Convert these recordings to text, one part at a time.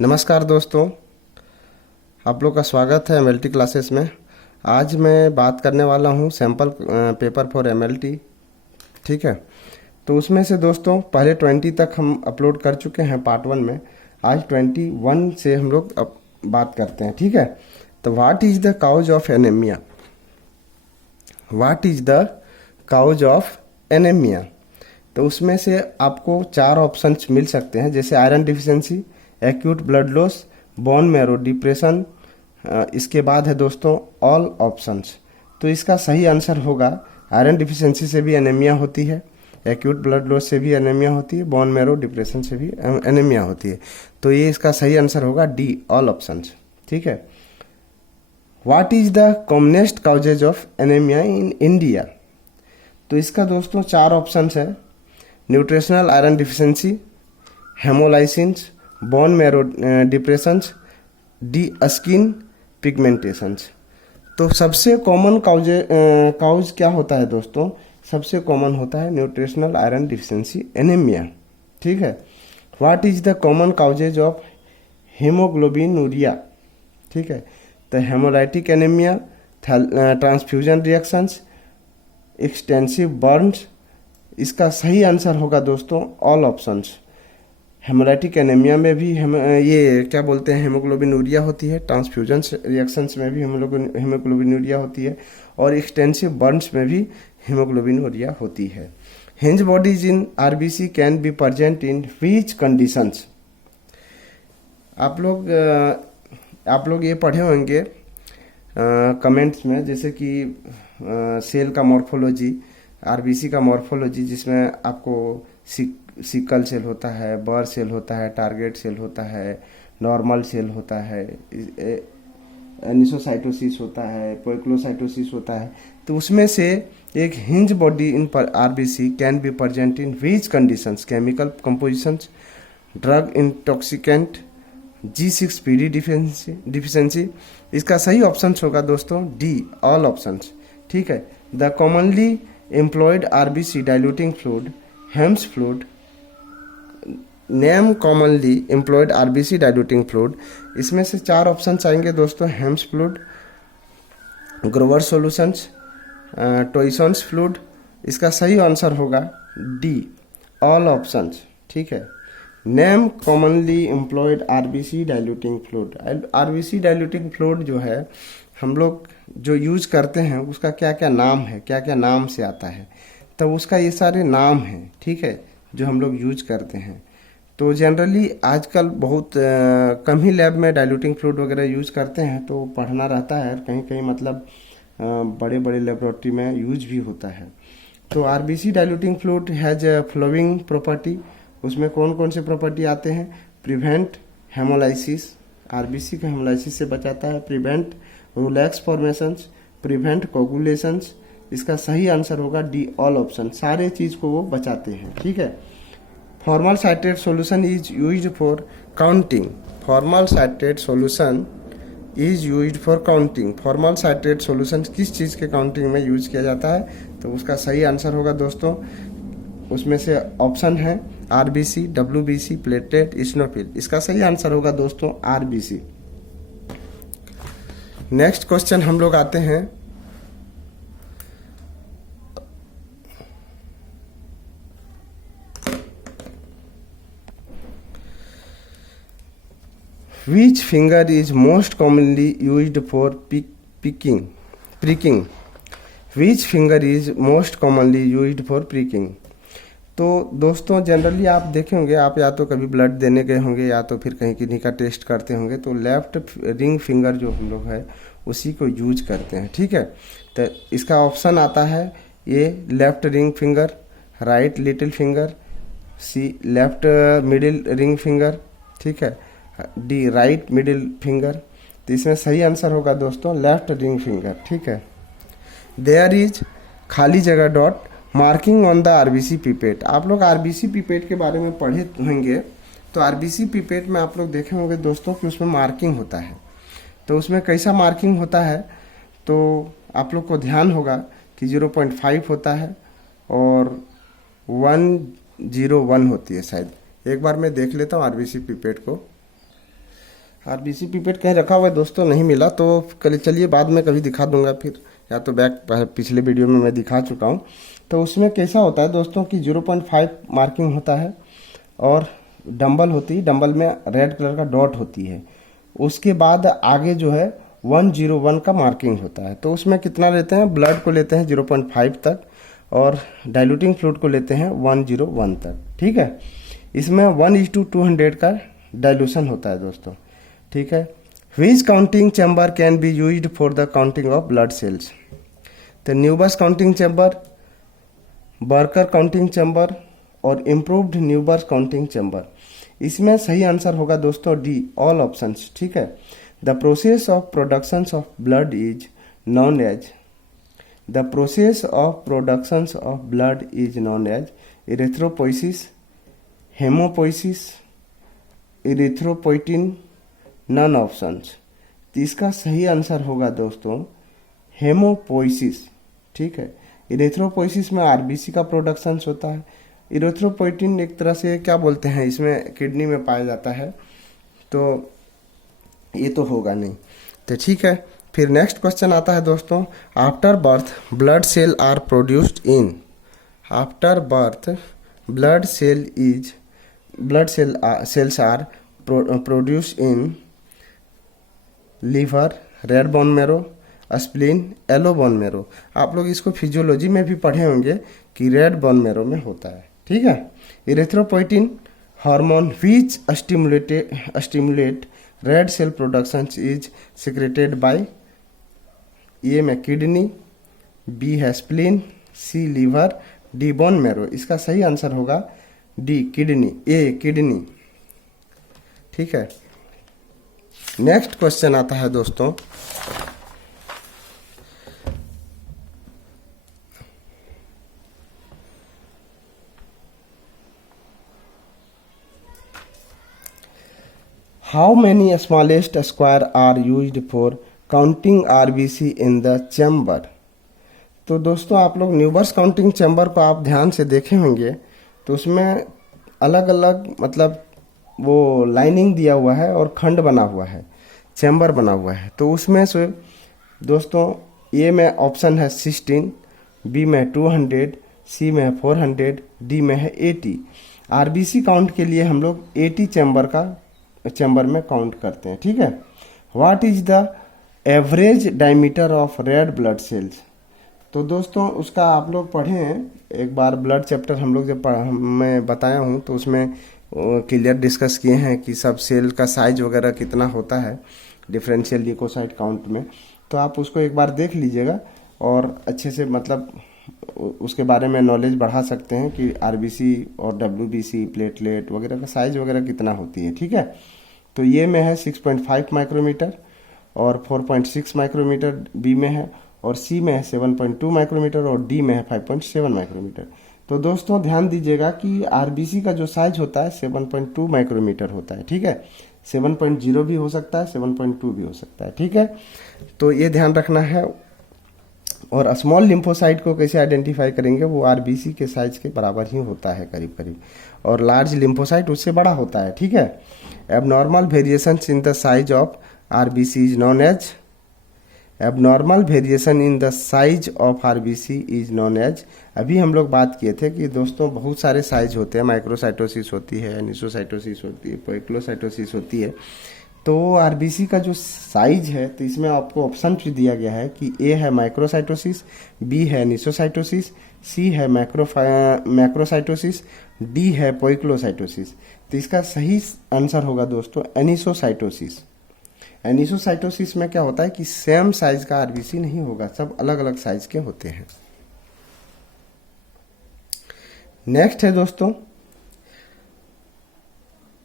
नमस्कार दोस्तों, आप लोग का स्वागत है एमएलटी क्लासेस में। आज मैं बात करने वाला हूँ सैम्पल पेपर फॉर एमएलटी। ठीक है, तो उसमें से दोस्तों पहले 20 तक हम अपलोड कर चुके हैं पार्ट 1 में। आज 21 से हम लोग अब बात करते हैं। ठीक है, तो what is the cause of anaemia? What is the cause of anaemia? तो उसमें से आपको 4 ऑप्शंस मिल सकते हैं, जैसे iron deficiency, acute blood loss, bone marrow depression. इसके बाद है दोस्तों ऑल ऑप्शंस। तो इसका सही आंसर होगा आयरन डिफिशिएंसी से भी एनीमिया होती है, एक्यूट ब्लड लॉस से भी एनीमिया होती है, बोन मैरो डिप्रेशन से भी एनीमिया होती है। तो ये इसका सही आंसर होगा डी, ऑल ऑप्शंस। ठीक है, what is the commonest causes of anaemia in India? तो इसका दोस्तों 4 ऑप्शंस है, nutritional iron deficiency, haemolysis, bone marrow depressions, D skin pigmentations. तो सबसे कॉमन काउज क्या होता है दोस्तों? सबसे कॉमन होता है न्यूट्रिशनल आयरन डिफिशिएंसी एनीमिया। ठीक है, what is the common causes of haemoglobinuria? ठीक है, तो haemolytic anaemia, transfusion reactions, extensive Burns. इसका सही आंसर होगा दोस्तों ऑल ऑप्शंस। हेमोलाइटिक एनीमिया में भी ये क्या बोलते हैं हेमोग्लोबिनूरिया होती है, ट्रांसफ्यूजन रिएक्शंस में भी हेमोग्लोबिनूरिया होती है, और एक्सटेंसिव बर्न्स में भी हेमोग्लोबिनूरिया होती है। Hinge bodies in RBC can be present in which conditions? आप लोग ये पढ़े होंगे कमेंट्स में, जैसे कि सेल का मॉर्फोलॉजी, आरबीसी का मॉर्फोलॉजी, जिसमें आपको सिकल सेल होता है, बर सेल होता है, टारगेट सेल होता है, नॉर्मल सेल होता है, एनिसोसाइटोसिस होता है, पोइक्लोसाइटोसिस होता है। तो उसमें से एक hinge body in RBC can be present in which conditions? Chemical compositions, drug intoxicant, G6PD deficiency. इसका सही ऑप्शन होगा दोस्तों डी, ऑल ऑप्शंस। ठीक है, the commonly employed RBC diluting fluid, Hayem's fluid. Name commonly employed RBC diluting fluid. इसमें से 4 option आएंगे दोस्तों, Hayem's fluid, Gower's solutions, Toisson's fluid. इसका सही आंसर होगा डी, ऑल ऑप्शंस। ठीक है, name commonly employed RBC diluting fluid. RBC diluting fluid जो है हम लोग जो यूज करते हैं उसका क्या क्या नाम है, क्या क्या नाम से आता है, तो उसका ये सारे नाम हैं। ठीक है, जो हम लोग यूज करते हैं। तो जनरली आजकल बहुत कम ही लैब में डाइल्यूटिंग फ्लूइड वगैरह यूज करते हैं, तो पढ़ना रहता है कहीं कहीं, मतलब बड़े बड़े लेबोरेटरी में यूज भी होता है। तो RBC diluting fluid has following property. उसमें कौन कौन से प्रॉपर्टी आते हैं? प्रिवेंट हेमोलाइसिस, आरबीसी को हेमोलाइसिस से बचाता है, prevent relax formations, prevent coagulations. इसका सही आंसर होगा डी, ऑल ऑप्शन। सारे चीज को वो बचाते हैं। ठीक है, formal citrate solution is used for counting. Formal citrate solution is used for counting. Formal citrate solution किस चीज के काउंटिंग में यूज किया जाता है? तो उसका सही आंसर होगा दोस्तों, उसमें से ऑप्शन है आरबीसी, डब्ल्यूबीसी, प्लेटलेट, इस्नोफिल। इसका सही आंसर होगा दोस्तों आरबीसी। नेक्स्ट क्वेश्चन हम लोग आते हैं Which finger is most commonly used for pricking? Which finger is most commonly used for pricking? तो दोस्तों जनरली आप देखे होंगे, आप या तो कभी ब्लड देने गए होंगे या तो फिर कहीं किन्हीं का टेस्ट करते होंगे, तो लेफ्ट रिंग फिंगर जो हम लोग है उसी को यूज करते हैं। ठीक है, तो इसका ऑप्शन आता है A left ring finger, right little finger, C left middle ring finger, ठीक है, डी राइट मिडिल फिंगर। तो इसमें सही आंसर होगा दोस्तों लेफ्ट रिंग फिंगर। ठीक है, देयर इज खाली जगह dot marking on the RBC pipette. आप लोग आरबीसी पिपेट के बारे में पढ़े होंगे, तो आरबीसी पिपेट में आप लोग देखे होंगे दोस्तों कि उसमें मार्किंग होता है। तो उसमें कैसा मार्किंग होता है, तो आप लोग को ध्यान होगा कि 0.5 होता है और 101 होती है शायद। एक बार मैं देख लेता हूँ आरबीसी पिपेट को। आरबीसी पिपेट कहीं रखा हुआ है दोस्तों, नहीं मिला तो कल चलिए बाद में कभी दिखा दूंगा फिर, या तो बैक पिछले वीडियो में मैं दिखा चुका हूँ। तो उसमें कैसा होता है दोस्तों कि 0.5 मार्किंग होता है और डंबल होती है, डंबल में रेड कलर का डॉट होती है। उसके बाद आगे जो है 101 का मार्किंग होता है। तो उसमें कितना लेते हैं, ब्लड को लेते हैं 0.5 तक और डाइल्यूटिंग फ्लूइड को लेते हैं 101 तक, ठीक है। इसमें 1:200 का डाइल्यूशन होता है दोस्तों, ठीक है। Which counting chamber can be used for the counting of blood cells? तो न्यूबर्स काउंटिंग चैम्बर, बर्कर काउंटिंग चैम्बर और इम्प्रूव्ड न्यूबर्स काउंटिंग चैम्बर। इसमें सही आंसर होगा दोस्तों डी, ऑल ऑप्शंस, ठीक है। The process of production of blood is known as The process of production of blood is known as erythropoiesis, hemopoiesis, erythropoietin, none options। तो इसका सही आंसर होगा दोस्तों हेमोपोइसिस, ठीक है। इरेथ्रोपोइसिस में आरबीसी का प्रोडक्शन होता है। इरेथ्रोपोइटिन एक तरह से क्या बोलते हैं, इसमें किडनी में पाया जाता है, तो ये तो होगा नहीं, तो ठीक है। फिर नेक्स्ट क्वेश्चन आता है दोस्तों, after birth blood cell are produced in, after birth blood cells are produced in liver, red bone marrow, spleen, yellow bone marrow. आप लोग इसको फिजियोलॉजी में भी पढ़े होंगे कि रेड बोन मेरो में होता है, ठीक है। Erythropoietin hormone which stimulate red cell production is secreted by, A में किडनी, बी है spleen, C liver, D bone marrow. इसका सही आंसर होगा डी किडनी, ए किडनी, ठीक है। नेक्स्ट क्वेश्चन आता है दोस्तों, how many smallest square are used for counting RBC in the chamber? तो दोस्तों आप लोग न्यूबर्स काउंटिंग चैम्बर को आप ध्यान से देखे होंगे, तो उसमें अलग अलग मतलब वो लाइनिंग दिया हुआ है और खंड बना हुआ है, चैम्बर बना हुआ है। तो उसमें से दोस्तों ए में ऑप्शन है 16, बी में 200, सी में 400, डी में है 80। आरबीसी काउंट के लिए हम लोग 80 चैम्बर में काउंट करते हैं, ठीक है। What is the average diameter of red blood cells? तो दोस्तों उसका आप लोग पढ़े हैं एक बार, ब्लड चैप्टर हम लोग जब मैं बताया हूँ तो उसमें क्लियर डिस्कस किए हैं कि सब सेल का साइज वगैरह कितना होता है डिफरेंशियल ल्यूकोसाइट काउंट में। तो आप उसको एक बार देख लीजिएगा और अच्छे से मतलब उसके बारे में नॉलेज बढ़ा सकते हैं कि आरबीसी और डब्ल्यूबीसी, प्लेटलेट वगैरह का साइज वगैरह कितना होती है, ठीक है। तो ये में है 6.5 माइक्रोमीटर और 4.6 माइक्रोमीटर बी में है, और सी में है 7.2 माइक्रोमीटर और डी में है 5.7 माइक्रोमीटर। तो दोस्तों ध्यान दीजिएगा कि आरबीसी का जो साइज होता है 7.2 माइक्रोमीटर होता है, ठीक है। 7.0 भी हो सकता है, 7.2 भी हो सकता है, ठीक है। तो ये ध्यान रखना है। और स्मॉल लिम्फोसाइट को कैसे आइडेंटिफाई करेंगे, वो आरबीसी के साइज के बराबर ही होता है करीब करीब, और लार्ज लिम्फोसाइट उससे बड़ा होता है, ठीक है। Abnormal variations in the size of RBC is known as, abnormal variation in the size of RBC is known as. अभी हम लोग बात किए थे कि दोस्तों बहुत सारे साइज होते हैं, माइक्रोसाइटोसिस होती है, एनिसोसाइटोसिस होती है, पोइक्लोसाइटोसिस होती है। तो आरबीसी का जो साइज है, तो इसमें आपको ऑप्शन भी दिया गया है कि ए है माइक्रोसाइटोसिस, बी है एनिसोसाइटोसिस, सी है मैक्रोसाइटोसिस, डी है पोइक्लोसाइटोसिस। तो इसका सही आंसर होगा दोस्तों एनिसोसाइटोसिस। एनिसोसाइटोसिस में क्या होता है कि सेम साइज का आरबीसी नहीं होगा, सब अलग अलग साइज के होते हैं। नेक्स्ट है दोस्तों,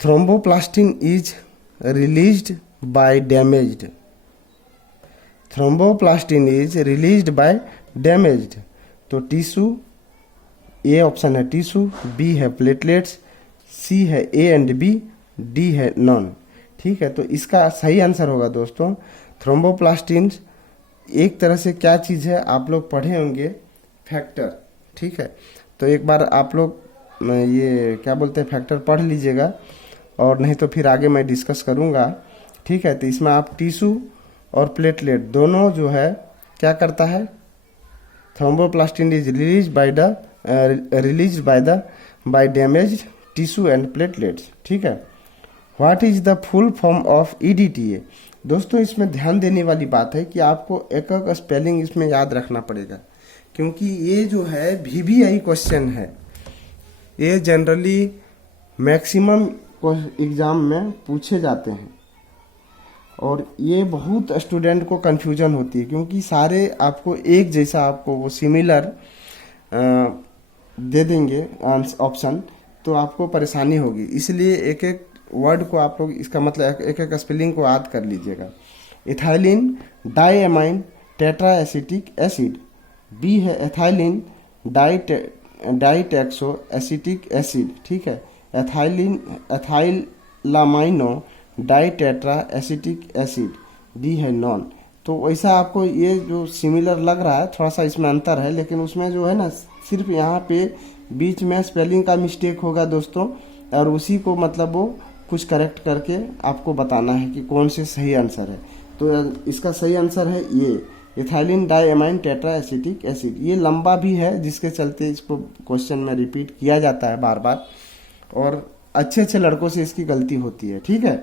thromboplastin is released by damaged, thromboplastin is released by damaged. तो टिश्यू, ए ऑप्शन है टिश्यू, बी है प्लेटलेट्स, सी है ए एंड बी, डी है नॉन, ठीक है। तो इसका सही आंसर होगा दोस्तों थ्रोम्बोप्लास्टिन एक तरह से क्या चीज़ है, आप लोग पढ़े होंगे फैक्टर, ठीक है। तो एक बार आप लोग ये क्या बोलते हैं फैक्टर पढ़ लीजिएगा, और नहीं तो फिर आगे मैं डिस्कस करूँगा ठीक है। तो इसमें आप टिश्यू और प्लेटलेट दोनों जो है क्या करता है, thromboplastin is release by damage tissue and platelets, ठीक है। What is the full form of EDTA? दोस्तों इसमें ध्यान देने वाली बात है कि आपको एक एक स्पेलिंग इसमें याद रखना पड़ेगा, क्योंकि ये जो है VBI क्वेश्चन है, ये जनरली मैक्सिमम एग्जाम में पूछे जाते हैं और ये बहुत स्टूडेंट को कंफ्यूजन होती है, क्योंकि सारे आपको एक जैसा आपको वो सिमिलर दे देंगे ऑप्शन, तो आपको परेशानी होगी। इसलिए एक एक वर्ड को आप लोग इसका मतलब एक एक स्पेलिंग को याद कर लीजिएगा। Ethylene diamine tetra acetic acid, B है एथाइलिन डाइटेक्सो एसिटिक एसिड, ठीक है। Ethylamino di tetra acetic acid, D है नॉन। तो वैसा आपको ये जो सिमिलर लग रहा है, थोड़ा सा इसमें अंतर है, लेकिन उसमें जो है ना सिर्फ यहाँ पे बीच में स्पेलिंग का मिस्टेक होगा दोस्तों, और उसी को मतलब वो कुछ करेक्ट करके आपको बताना है कि कौन से सही आंसर है। तो इसका सही आंसर है ये ethylene diamine tetra acetic acid. ये लंबा भी है, जिसके चलते इसको क्वेश्चन में रिपीट किया जाता है बार बार, और अच्छे अच्छे लड़कों से इसकी गलती होती है, ठीक है,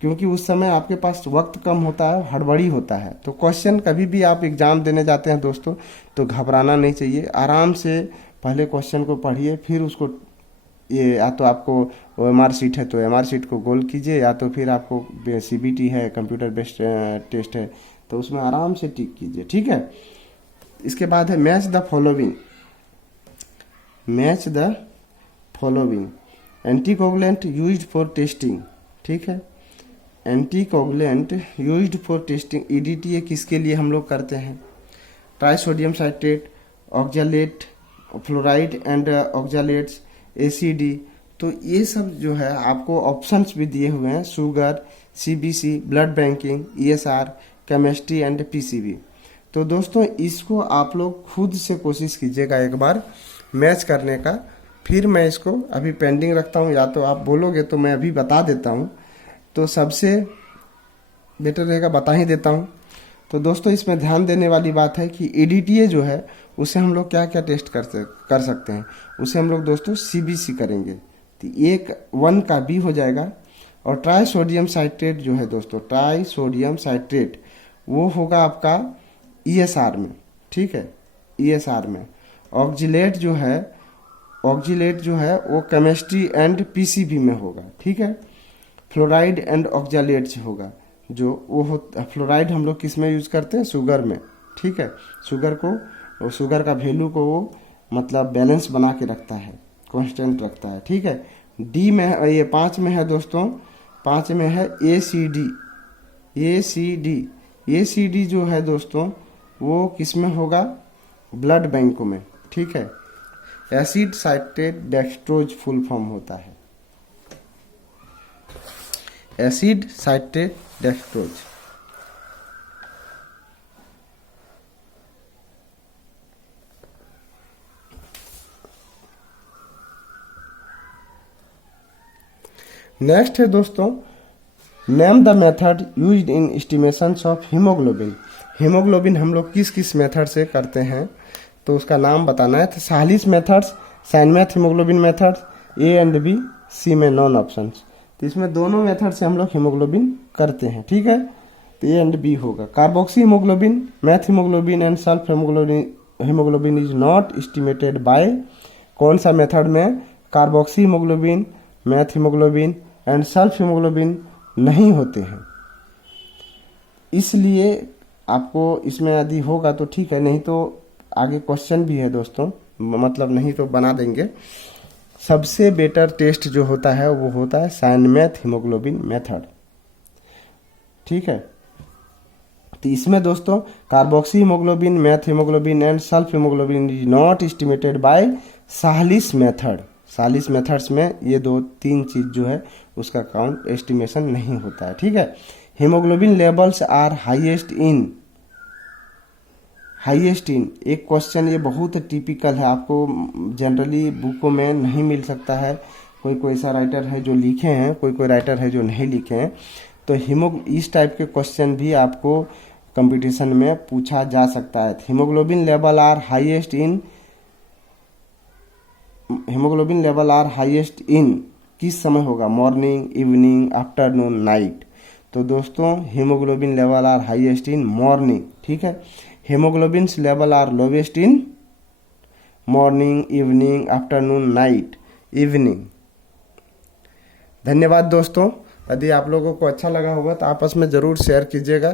क्योंकि उस समय आपके पास वक्त कम होता है, हड़बड़ी होता है। तो क्वेश्चन कभी भी आप एग्जाम देने जाते हैं दोस्तों तो घबराना नहीं चाहिए, आराम से पहले क्वेश्चन को पढ़िए, फिर उसको ये या तो आपको OMR शीट है तो OMR शीट को गोल कीजिए, या तो फिर आपको CBT है कंप्यूटर बेस्ड टेस्ट है तो उसमें आराम से टिक कीजिए, ठीक है। इसके बाद है match the following anticoagulant used for testing, ठीक है। Anticoagulant used for testing EDTA किसके लिए हम लोग करते हैं? Trisodium citrate, oxalate, fluoride and oxalates, ACD। तो ये सब जो है आपको ऑप्शंस भी दिए हुए हैं, sugar, CBC, blood banking, ESR, chemistry and PCB। तो दोस्तों इसको आप लोग खुद से कोशिश कीजिएगा एक बार मैच करने का, फिर मैं इसको अभी पेंडिंग रखता हूँ, या तो आप बोलोगे तो मैं अभी बता देता हूँ, तो सबसे बेटर रहेगा बता ही देता हूँ। तो दोस्तों इसमें ध्यान देने वाली बात है कि EDTA जो है उसे हम लोग क्या क्या टेस्ट कर सकते हैं, उसे हम लोग दोस्तों CBC करेंगे, तो एक 1 का B हो जाएगा। और ट्राइसोडियम साइट्रेट जो है दोस्तों, ट्राइसोडियम साइट्रेट वो होगा आपका ESR में, ठीक है, ESR में। ऑक्जिलेट जो है वो केमिस्ट्री एंड PCB में होगा, ठीक है। फ्लोराइड एंड ऑक्जालेट होगा, जो वो फ्लोराइड हम लोग किस में यूज करते हैं? शुगर में, ठीक है। शुगर का वैल्यू को वो मतलब बैलेंस बना के रखता है, कांस्टेंट रखता है, ठीक है। डी में ये 5 में है दोस्तों, 5 में है ACD जो है दोस्तों वो किस में होगा? ब्लड बैंक में, ठीक है। Acid citrate dextrose full form होता है, एसिड साइट्रेट डेक्सट्रोज। नेक्स्ट है दोस्तों, name the method used in estimations of haemoglobin. Haemoglobin हम लोग किस किस मेथड से करते हैं तो उसका नाम बताना है। तो Sahli's methods, cyanmeth haemoglobin methods, A and B, C में नॉन ऑप्शंस। तो इसमें दोनों मेथड से हम लोग हीमोग्लोबिन करते हैं, ठीक है। तो A एंड B होगा। Carboxy haemoglobin, meth haemoglobin and sulf haemoglobin is not estimated bye, कौन सा मेथड में? Carboxy haemoglobin, meth haemoglobin and sulf haemoglobin नहीं होते हैं। इसलिए आपको इसमें यदि होगा तो ठीक है, नहीं तो आगे क्वेश्चन भी है दोस्तों, मतलब नहीं तो बना देंगे। सबसे बेटर टेस्ट जो होता है वो होता है सैनमैथ हीमोग्लोबिन मेथड, ठीक है। तो इसमें दोस्तों carboxy haemoglobin, meth haemoglobin and sulf haemoglobin is not estimated by Sahli's method. Sahli's methods में ये 2-3 चीज जो है उसका काउंट एस्टिमेशन नहीं होता है, ठीक है। Haemoglobin levels are highest in, एक क्वेश्चन ये बहुत टिपिकल है, आपको जनरली बुकों में नहीं मिल सकता है। कोई ऐसा राइटर है जो लिखे हैं, कोई राइटर है जो नहीं लिखे हैं। तो इस टाइप के क्वेश्चन भी आपको कंपटीशन में पूछा जा सकता है। Haemoglobin level are highest in किस समय होगा, मॉर्निंग, इवनिंग, आफ्टरनून, नाइट। तो दोस्तों haemoglobin level are highest in morning, ठीक है। Haemoglobin level are lowest in morning, evening, afternoon, night, evening. धन्यवाद दोस्तों। यदि आप लोगों को अच्छा लगा होगा तो आपस में ज़रूर शेयर कीजिएगा।